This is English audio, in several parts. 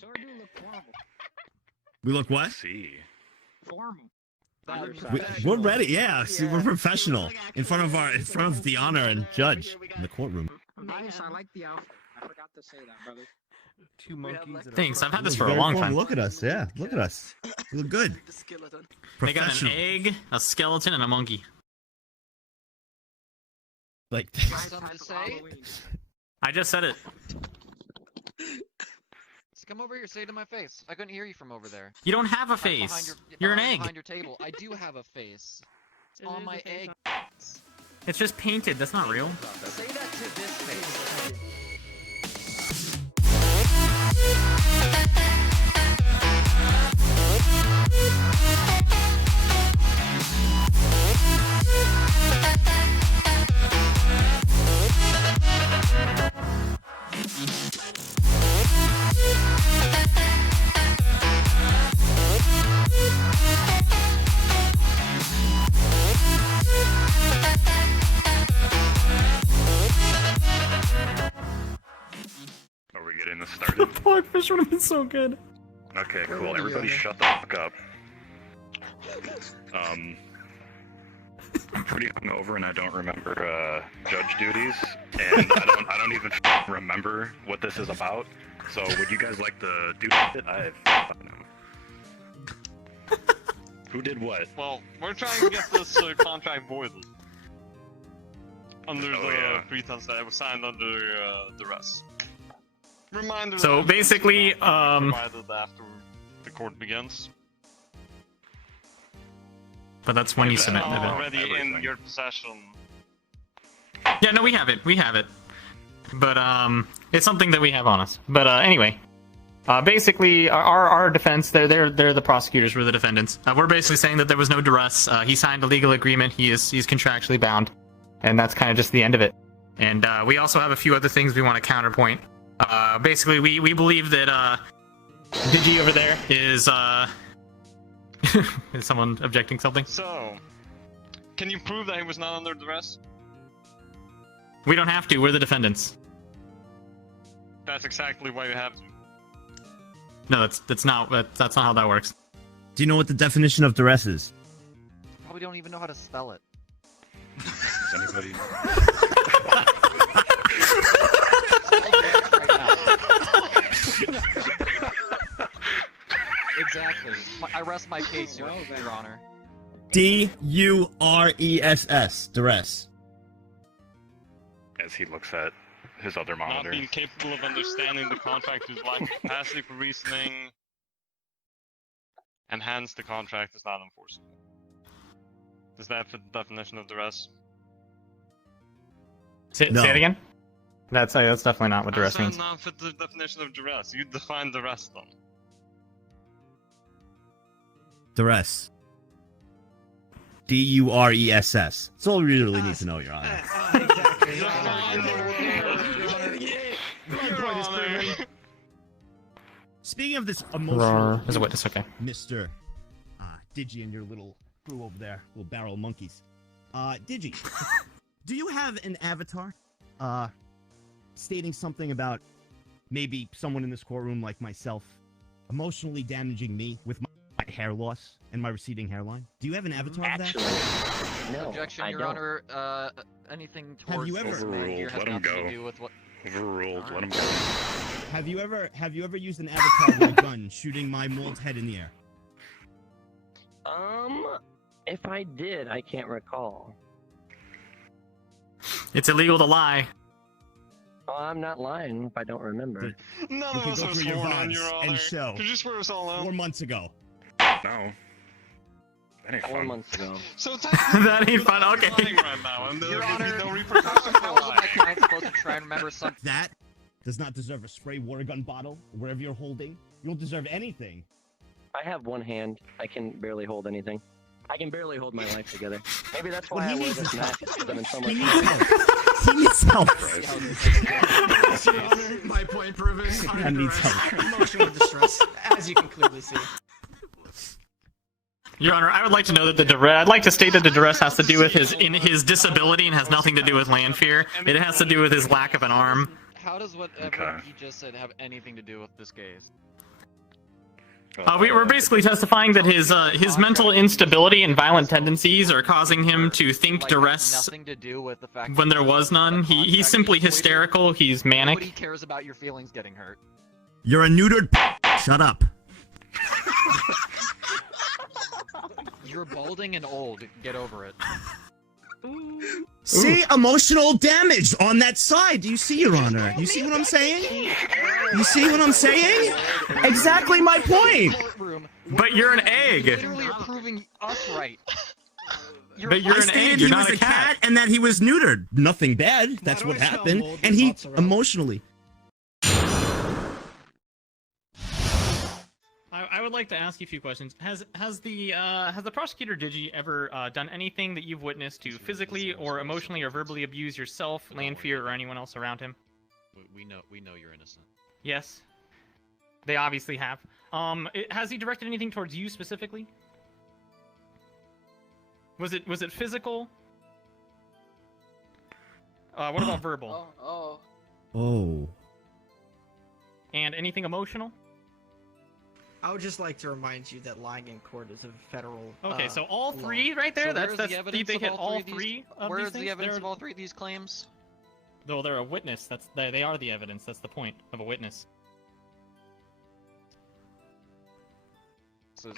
sure do look formal. We look what? See. Formal. We're ready. Yeah, see, we're professional in front of the honor and judge in the courtroom. Nice, I like the outfit. I forgot to say that, brother. Two monkeys. Thanks, I've had this Look for a very long formal. time. Look at us. Yeah, look at us. We look good. They got an Professional. egg, a skeleton, and a monkey. Like, Something to say? I just said it. Just come over here, say it to my face. I couldn't hear you from over there. You don't have a Behind face. You're an egg. Behind your table. I do have a face. It's on my egg. It's just painted. That's not real. Say that to this face. Are we getting this started? Dogfish would have been so good. Okay, cool. Everybody shut the fuck up. I'm pretty hungover and I don't remember judge duties, and I don't even remember what this is about. So would you guys like to do it? I fucking know. Who did what? Well, we're trying to get this contract voided. Under the pretense that it was signed under duress. Reminder. So that basically, it's provided after the court begins. But that's when you It's submit not it. already in your possession. Yeah, no, we have it. We have it. But it's something that we have on us. But anyway, basically, our defense, they're the prosecutors, we're the defendants. We're basically saying that there was no duress. He signed a legal agreement. He's contractually bound, and that's kind of just the end of it. And we also have a few other things we want to counterpoint. Basically, we believe that Digi over there is is someone objecting something? So, can you prove that he was not under duress? We don't have to. We're the defendants. That's exactly why you have to. No, that's not how that works. do you know what the definition of duress is? Probably don't even know how to spell it. Does anybody? Exactly. I rest my case, Your Honor. D-U-R-E-S-S. Duress. As he looks at his other Not monitor. being capable of understanding the contract is lack of capacity for reasoning, and hence the contract is not enforceable. Is that the definition of duress? Say it again. That's definitely not what duress means. Not fit the definition of duress. You define duress then. Duress. D-U-R-E-S-S. That's all we really need to know, Your Honor. Exactly. Speaking of this emotional... As a witness, okay. Mr. Digi and your little crew over there, little barrel monkeys. Digi, do you have an avatar stating something about maybe someone in this courtroom like myself emotionally damaging me with my hair loss and my receding hairline? Do you have an avatar of that? No, Objection, I Your don't. Honor. Anything Have towards you ever- this man here has Let him nothing go. to do with what. Overruled. Let him go. Have you ever used an avatar with a gun shooting my mold head in the air? If I did, I can't recall. It's illegal to lie. Oh, I'm not lying if I don't remember. None You of can us go are through your sworn in, VRChat Your and Honor. show. Could you swear us all 4 out? months ago. No. That ain't 4 fun. months ago. So technically, That ain't fun, you're okay. lying right now, and Your there will Honor, be no how repercussions for is my lying. client supposed to try and remember something? That does not deserve a spray water gun bottle, or whatever you're holding. You don't deserve anything. I have one hand. I can barely hold anything. I can barely hold my life together. Maybe that's Well, why he I wear needs this his mask, because I'm in so He much needs help. He needs help. Your Honor, my point proven. I need help. Emotional distress, as you can clearly see. Your Honor, I would like to know that the duress. I'd like to state that the duress has to do with his disability and has nothing to do with Lanfear. It has to do with his lack of an arm. How does whatever Okay. he just said have anything to do with this case? We're basically testifying that his mental instability and violent tendencies are causing him to think duress nothing to do with the fact when there was none. He's simply hysterical. He's manic. Nobody cares about your feelings getting hurt. You're a neutered. Shut up. You're balding and old. Get over it. See, emotional damage on that side. Do you see, Your Honor? You see what I'm saying? You see what I'm saying? Exactly my point. But you're an egg. Literally are proving us right. But you're an egg. You're not a cat. And that he was neutered. Nothing bad. That's what happened. And he emotionally. I would like to ask you a few questions. Has the prosecutor Digi ever done anything that you've witnessed to physically or emotionally or verbally abuse yourself, Lanfear, or anyone else around him? We know you're innocent. Yes. They obviously have. Has he directed anything towards you specifically? Was it physical? What about verbal? Oh. And anything emotional? I would just like to remind you that lying in court is a federal. Okay, so all three right there. So That's the evidence they of hit all these- three of Where's these things. the evidence of all three of these claims? Though they're a witness. They are the evidence. That's the point of a witness. So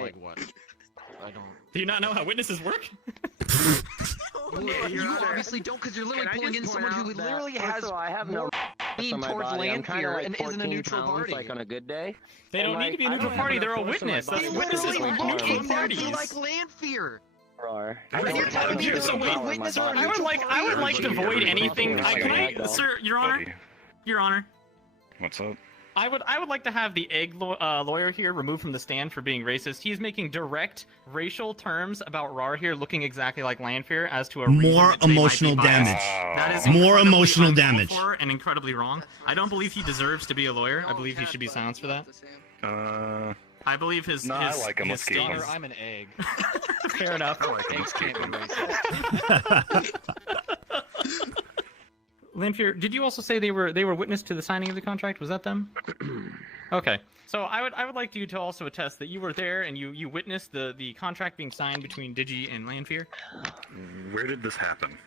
like what? I don't. Do you not know how witnesses work? You obviously don't, because you're literally pulling in someone who literally has I have no lean on my towards body. I'm kinda Lanfear like and isn't a 14 neutral pounds, party. like on a good day. They don't need to be a neutral party. They're a witness. That's witnesses are neutral parties. Exactly like Lanfear. Roar. And you're telling me So a wait, witness or a I would like to void anything. Sir, Your Honor. Buddy, Your Honor. what's up? I would like to have the egg lawyer here removed from the stand for being racist. He's making direct racial terms about Rar here looking exactly like Lanfear as to a reason More that they might be emotional biased. damage. That is More incredibly emotional uncalled damage. for and incredibly wrong. I don't believe he deserves to be a lawyer. I believe he should be silenced for that. I believe his No, his, I like him. his Let's keep him. stance. I'm an egg. Fair enough. Eggs can't be racist. Lanfear, did you also say they were witness to the signing of the contract? Was that them? Okay. So I would like you to also attest that you were there and you witnessed the contract being signed between Digi and Lanfear. Where did this happen?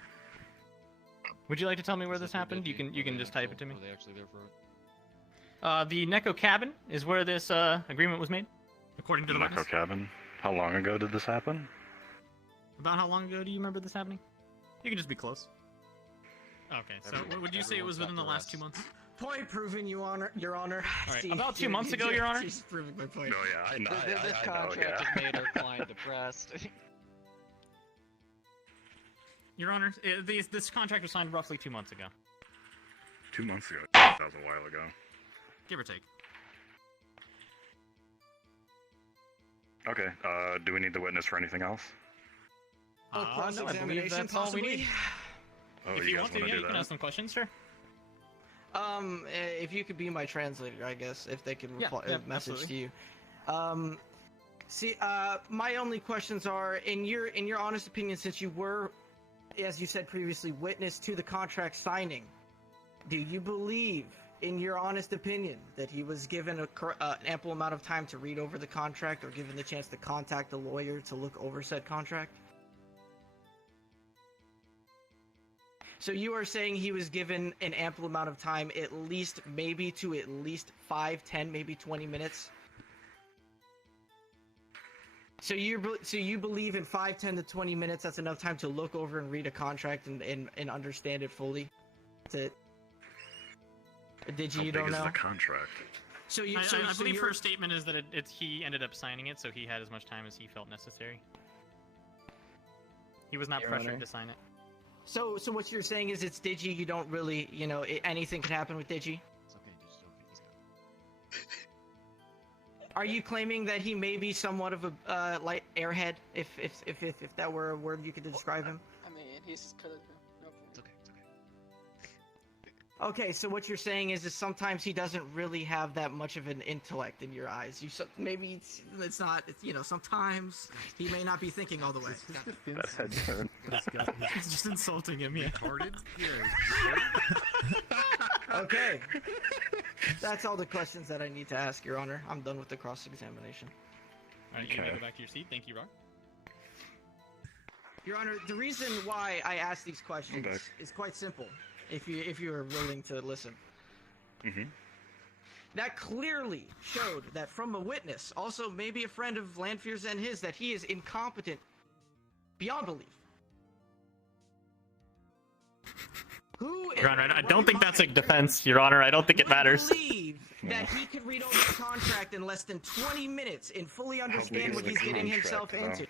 Would you like to tell me where this happened? You can just type it to me. Were they actually there for it? The Neko cabin is where this agreement was made, according to the Neko witness. cabin. How long ago did this happen? About how long ago do you remember this happening? You can just be close. Okay, so would you say it was within the last 2 months? Point proven, Your Honor. All right, about 2 months ago, Your Honor. She's proving my point. Oh yeah, I know. This I know. contract Yeah. has made our client depressed. Your Honor, this contract was signed roughly 2 months ago, 2 months ago. That was a while ago. give or take. Okay. Do we need the witness for anything else? Oh, No, I believe cross-examination, that's all we possibly? need. Oh, If you you guys want to, want yeah, to you do can that? ask some questions, sure. If you could be my translator, I guess, if they could Yeah, reply, yeah, message absolutely. to you. My only questions are, in your honest opinion, since you were, as you said previously, witness to the contract signing, do you believe, in your honest opinion, that he was given an ample amount of time to read over the contract or given the chance to contact a lawyer to look over said contract? So you are saying he was given an ample amount of time, at least 5, 10, maybe 20 minutes? So you believe in 5, 10 to 20 minutes, that's enough time to look over and read a contract and understand it fully? Did you How don't big is know? the contract? So you, I believe you're- her statement is that he ended up signing it, so he had as much time as he felt necessary. He was not Your pressured Honor. to sign it. So what you're saying is it's Digi. You don't really, anything could happen with Digi. It's okay, just okay. He's got Are you claiming that he may be somewhat of a light airhead, if that were a word you could describe him? I mean, he's could have been. No problem. It's okay. It's okay. Okay, so what you're saying is sometimes he doesn't really have that much of an intellect in your eyes. Maybe it's not. Sometimes he may not be thinking all the way. That head turn. He's just insulting him, yeah. Okay. That's all the questions that I need to ask, Your Honor. I'm done with the cross-examination. All right, you may go back to your seat. Thank you, Rock. Your Honor, the reason why I ask these questions is quite simple. If you are willing to listen. Mm-hmm. That clearly showed that from a witness, also maybe a friend of Lanfear's and his, that he is incompetent beyond belief. Your Honor, I don't think that's a defense, Your Honor. I don't think it matters. Believe that he could read over the contract in less than 20 minutes and fully understand what he's getting himself into.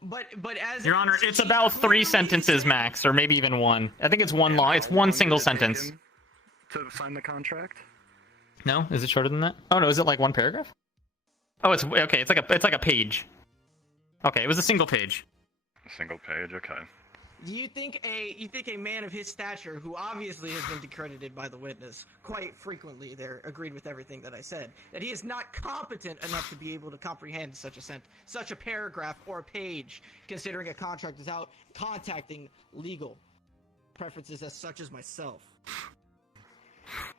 But as Your Honor, it's about 3 sentences max, or maybe even 1. I think it's one long. It's one single sentence. To sign the contract? No, is it shorter than that? Oh no, is it like 1 paragraph? Oh, it's okay. It's like a page. Okay, it was a single page. A single page. Okay. Do you think a man of his stature, who obviously has been discredited by the witness quite frequently, there agreed with everything that I said, that he is not competent enough to be able to comprehend such a paragraph or a page, considering a contract without contacting legal preferences as such as myself?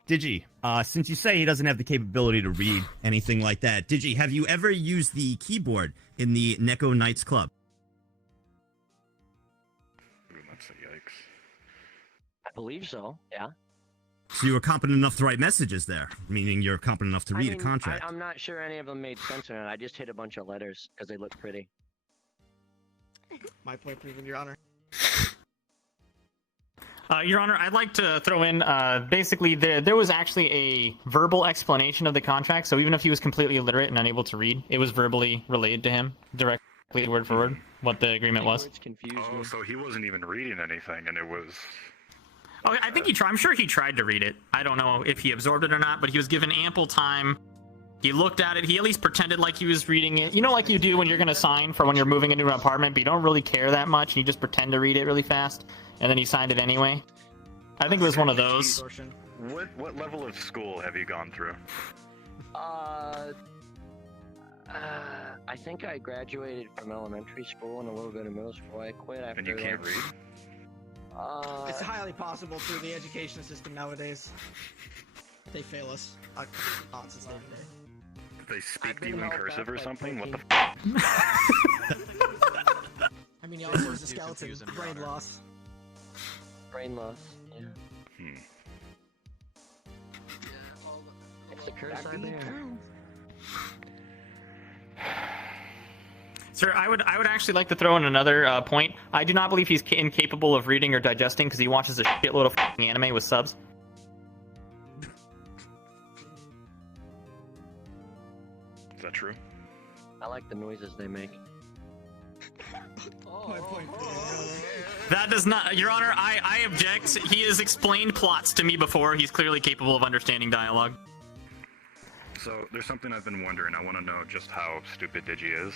Digi, since you say he doesn't have the capability to read anything like that, Digi, have you ever used the keyboard in the Neko Knights Club? That's a yikes. I believe so, yeah. So you were competent enough to write messages there, meaning you're competent enough to read a contract. I'm not sure any of them made sense or not. I just hit a bunch of letters because they look pretty. My point proven, Your Honor. Your Honor, I'd like to throw in, basically, there was actually a verbal explanation of the contract, so even if he was completely illiterate and unable to read, it was verbally relayed to him, directly, word for word, what the agreement was. Oh, so he wasn't even reading anything, and it was... Oh, I think I'm sure he tried to read it. I don't know if he absorbed it or not, but he was given ample time. He looked at it, he at least pretended like he was reading it. You know, like you do when you're going to sign for when you're moving into an apartment, but you don't really care that much, and you just pretend to read it really fast. And then he signed it anyway. I think it was one of those. What level of school have you gone through? I think I graduated from elementary school and a little bit of middle school. I quit after. And you can't read? It's highly possible through the education system nowadays. They fail us. Odds is day to day. Did they speak to you in cursive or something? What the I mean, he also was a skeleton. Brain loss. Brain loss, yeah. It's a curse I bear. Sir, I would actually like to throw in another point. I do not believe he's incapable of reading or digesting because he watches a shitload of f***ing anime with subs. Is that true? I like the noises they make. That does not... Your Honor, I object. He has explained plots to me before. He's clearly capable of understanding dialogue. So, there's something I've been wondering. I want to know just how stupid Digi is.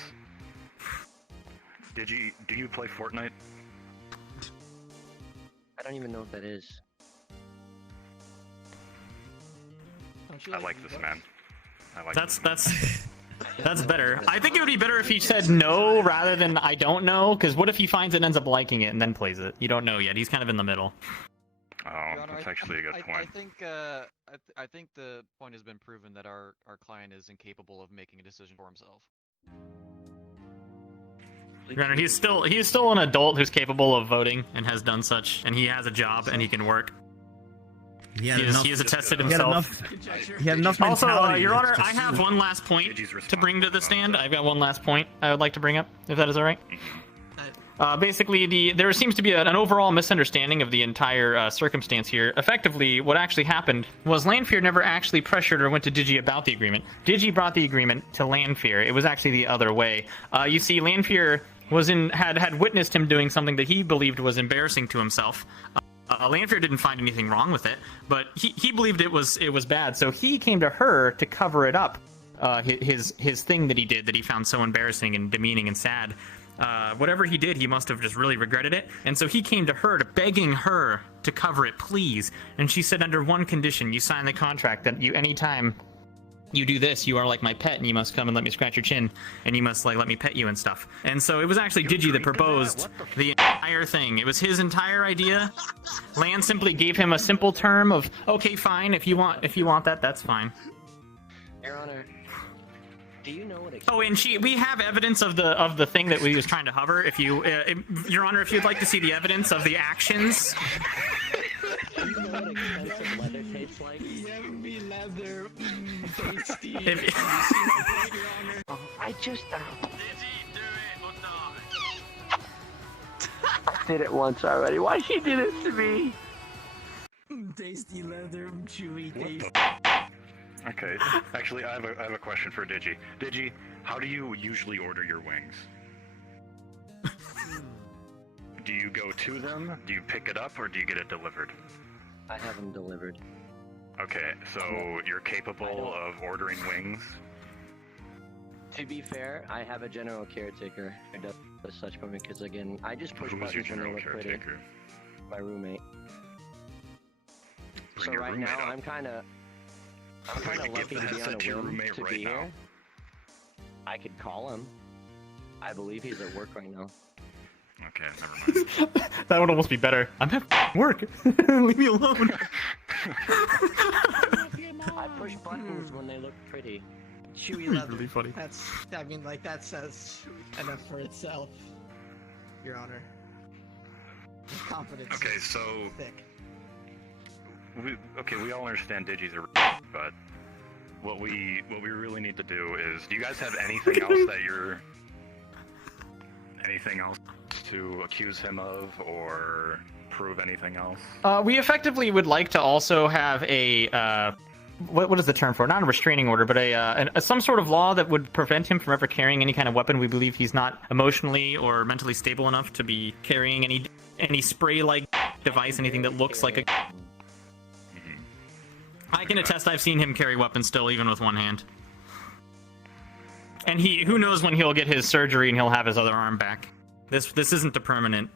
Digi, do you play Fortnite? I don't even know what that is. I like this man. I like That's better. I think it would be better if he said no rather than I don't know, because what if he finds it and ends up liking it and then plays it? You don't know yet. He's kind of in the middle. Oh, that's actually a good point. I think the point has been proven that our client is incapable of making a decision for himself. Your Honor, he's still an adult who's capable of voting and has done such, and he has a job and he can work. He has attested himself. He had enough Also, mentality Your Honor, to I have sue. one last point to bring to the stand. I've got one last point I would like to bring up, if that is all right. Basically, there seems to be an overall misunderstanding of the entire circumstance here. Effectively, what actually happened was Lanfear never actually pressured or went to Digi about the agreement. Digi brought the agreement to Lanfear. It was actually the other way. You see, Lanfear had witnessed him doing something that he believed was embarrassing to himself. Lanfear didn't find anything wrong with it, but he believed it was bad, so he came to her to cover it up. His thing that he did that he found so embarrassing and demeaning and sad. Whatever he did, he must have just really regretted it, and so he came to her begging her to cover it, please. And she said, under one condition, you sign the contract that you anytime you do this, you are like my pet, and you must come and let me scratch your chin, and you must like let me pet you and stuff. And so it was actually Digi that proposed the entire thing. It was his entire idea. Lan simply gave him a simple term of, okay, fine, if you want that, that's fine. Your Honor, do you know what? Oh, and we have evidence of the thing that we was trying to hover. If you, Your Honor, if you'd like to see the evidence of the actions. Do you know what expensive leather tastes like? Yummy leather, tasty. I just. I did it once already. Why'd she do this to me? Tasty leather, chewy taste. Okay, actually, I have a question for Digi. Digi, how do you usually order your wings? Do you go to them? Do you pick it up, or do you get it delivered? I have them delivered. Okay, so you're capable of ordering wings? To be fair, I have a general caretaker who does such for me, because again, I just push Who is your buttons when they general look pretty. caretaker? My roommate. Bring So your right roommate now, up. I'm kind of Give lucky the to be on headset to your a whim roommate to right be now. here. I could call him. I believe he's at work right now. Okay, never mind. That would almost be better. I'm at work. Leave me alone. I push buttons when they look pretty. Chewy leather. Really funny. I mean, like, that says enough for itself, Your Honor. Confidence. Okay, is so thick. we all understand Digi's a but what we really need to do is, do you guys have anything else that you're anything else to accuse him of or prove anything else? We effectively would like to also have a what is the term for it? Not a restraining order, but a some sort of law that would prevent him from ever carrying any kind of weapon. We believe he's not emotionally or mentally stable enough to be carrying any spray-like device, anything that looks like a. I can attest I've seen him carry weapons still, even with one hand. And who knows when he'll get his surgery and he'll have his other arm back. This isn't a permanent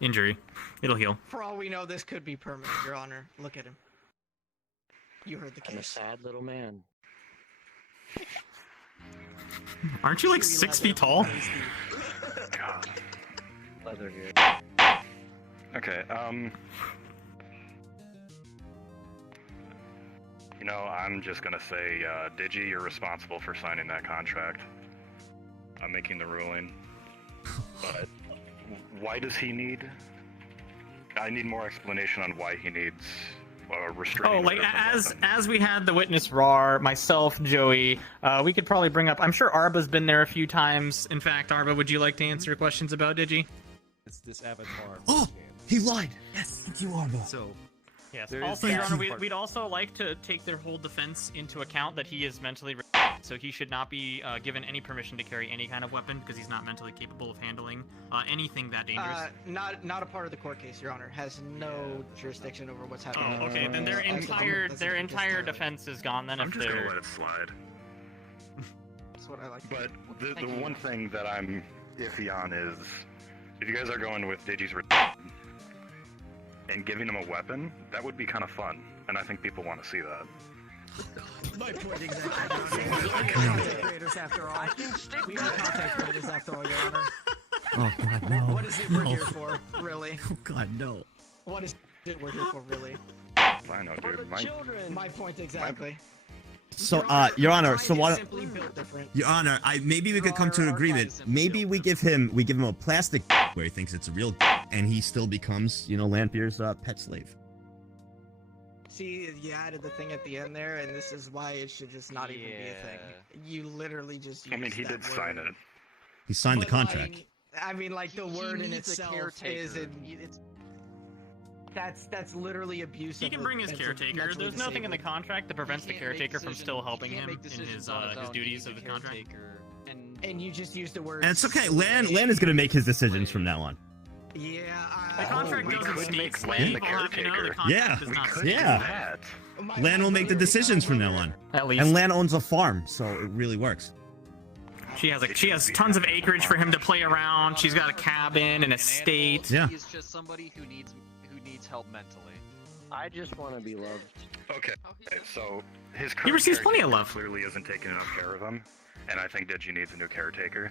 injury. It'll heal. For all we know, this could be permanent, Your Honor. Look at him. You heard the I'm a case. sad little man. Aren't you like 6 feet tall? God. Leather here. Okay, you know, I'm just gonna say, Digi, you're responsible for signing that contract. I'm making the ruling. But why does he need? I need more explanation on why he needs a restraining Oh, like order from weapon. as we had the witness Rar, myself, Joey, we could probably bring up. I'm sure Arba's been there a few times. In fact, Arba, would you like to answer questions about Digi? It's this avatar. Oh, he lied. Yes, it's you, Arba. So Yes. There Also, is- Your Honor, Thank you. we'd also like to take their whole defense into account that he is mentally so he should not be given any permission to carry any kind of weapon because he's not mentally capable of handling anything that dangerous. Not a part of the court case, Your Honor. Has no jurisdiction over what's happening. Oh, okay. Then their That's entire just entire entirely. defense is gone. Then I'm if just gonna they're let it slide. That's what I like. But the Thank you. one thing that I'm iffy on is, if you guys are going with Digi's and giving him a weapon, that would be kind of fun, and I think people want to see that. My point exactly. We are content creators after all. We are content creators after all, Your Honor. Oh God, no. What is it we're here for, really? Oh God, no. What is it we're here for, really? I know, dude. My point exactly. So, Your Honor, so what? Simply built different. Your Honor, maybe we could come to an agreement. Maybe we give him a plastic where he thinks it's a real, and he still becomes, you know, Lanfear's pet slave. See, you added the thing at the end there, and this is why it should just not even be a thing. You literally just. I mean, used he that did sign word. it. He signed the But, contract. like, I mean, like the word in needs a itself caretaker. is it's. That's literally abuse. he of can the- bring his of the caretaker. mentally There's nothing in the disabled. contract that prevents the can't make caretaker from decisions- still helping he can't him make in decisions his on his own. He duties needs a of the contract. caretaker. And you just used the word. And it's okay. Lan is gonna make his decisions from now on. Yeah. The contract we doesn't could state make slave. Lan the I'll have you know, the caretaker. contract Yeah. does We not could state do Yeah. that. Lan will make the decisions from now on. At least. And Lan owns a farm, so it really works. She has tons of acreage for him to play around. She's got a cabin, an estate. Yeah. He's just somebody who needs help mentally. I just want to be loved. Okay, so his He current receives plenty of caretaker love. clearly isn't taking enough care of him, and I think Digi needs a new caretaker.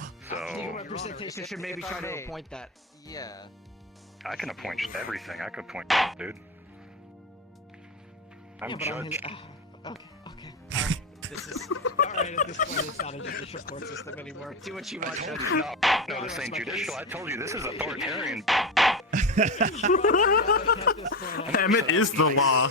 Legal So representation should maybe if I try to may. appoint that. Yeah. I can appoint everything. I could appoint, dude. I'm Yeah, but on judge. his, okay, okay. Alright, this is alright at this point. It's not a judicial court system anymore. Do what you want, Judge. No, this ain't judicial. I told you this is authoritarian. Emmett is the law.